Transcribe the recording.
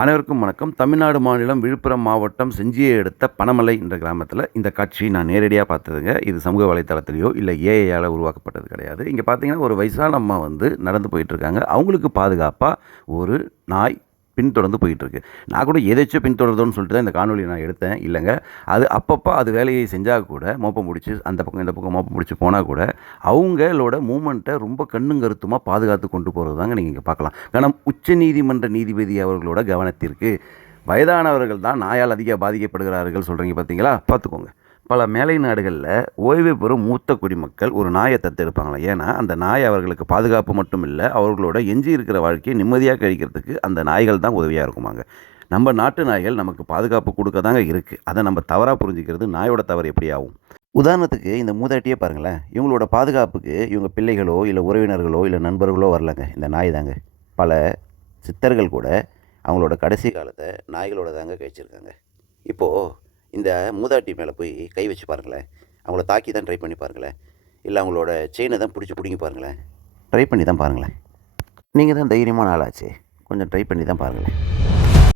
அனைவருக்கும் வணக்கம். தமிழ்நாடு மாநிலம் விழுப்புரம் மாவட்டம் செஞ்சியை அடுத்த பனமலை என்ற கிராமத்தில் இந்த காட்சி நான் நேரடியாக பார்த்ததுங்க. இது சமூக வலைத்தளத்திலேயோ இல்லை ஏஐயால் உருவாக்கப்பட்டது கிடையாது. இங்கே பார்த்தீங்கன்னா ஒரு வயசான அம்மா வந்து நடந்து போயிட்டுருக்காங்க. அவங்களுக்கு பாதுகாப்பாக ஒரு நாய் பின்தொடர்ந்து போயிட்டுருக்கு. நான் கூட எதாச்சும் பின்தொடர்தோன்னு சொல்லிட்டு தான் இந்த காணொலியை நான் எடுத்தேன். இல்லைங்க, அது அப்பப்போ அது வேலையை செஞ்சால் கூட மோப்பம் பிடிச்சி அந்த பக்கம் இந்த பக்கம் மோப்பம் பிடிச்சி போனால் கூட அவங்களோட மூமெண்ட்டை ரொம்ப கண்ணும் கருத்துமாக பாதுகாத்து கொண்டு போகிறது தாங்க நீங்கள் இங்கே பார்க்கலாம். ஆனால் உச்சநீதிமன்ற நீதிபதி அவர்களோட கவனத்திற்கு வயதானவர்கள் தான் நாயால் அதிக பாதிக்கப்படுகிறார்கள் சொல்கிறீங்க பார்த்தீங்களா? பார்த்துக்கோங்க. பல மேலை நாடுகளில் ஓய்வு பெறும் மூத்த குடிமக்கள் ஒரு நாயை தத்தெடுப்பாங்களாம். ஏன்னா அந்த நாய் அவர்களுக்கு பாதுகாப்பு மட்டும் இல்லை, அவர்களோட எஞ்சி இருக்கிற வாழ்க்கையை நிம்மதியாக கழிக்கிறதுக்கு அந்த நாய்கள் தான் உதவியாக இருக்குமாங்க. நம்ம நாட்டு நாய்கள் நமக்கு பாதுகாப்பு கொடுக்க தாங்க இருக்குது. அதை நம்ம தவறாக புரிஞ்சுக்கிறது நாயோட தவறு எப்படி ஆகும்? உதாரணத்துக்கு இந்த மூதாட்டியே பாருங்களேன். இவங்களோட பாதுகாப்புக்கு இவங்க பிள்ளைகளோ இல்லை உறவினர்களோ இல்லை நண்பர்களோ வரலங்க, இந்த நாய் தாங்க. பல சித்தர்கள் கூட அவங்களோட கடைசி காலத்தை நாய்களோட தாங்க கழிச்சிருக்காங்க. இப்போது இந்த மூதாட்டி மேலே போய் கை வச்சு பாருங்களேன். அவங்கள தாக்கி தான் ட்ரை பண்ணி பாருங்களேன். இல்லை அவங்களோட செயினை தான் பிடுங்கி பாருங்களேன். ட்ரை பண்ணி தான் பாருங்களேன். நீங்கள் தான் தைரியமான ஆளாச்சே, கொஞ்சம் ட்ரை பண்ணி தான் பாருங்களேன்.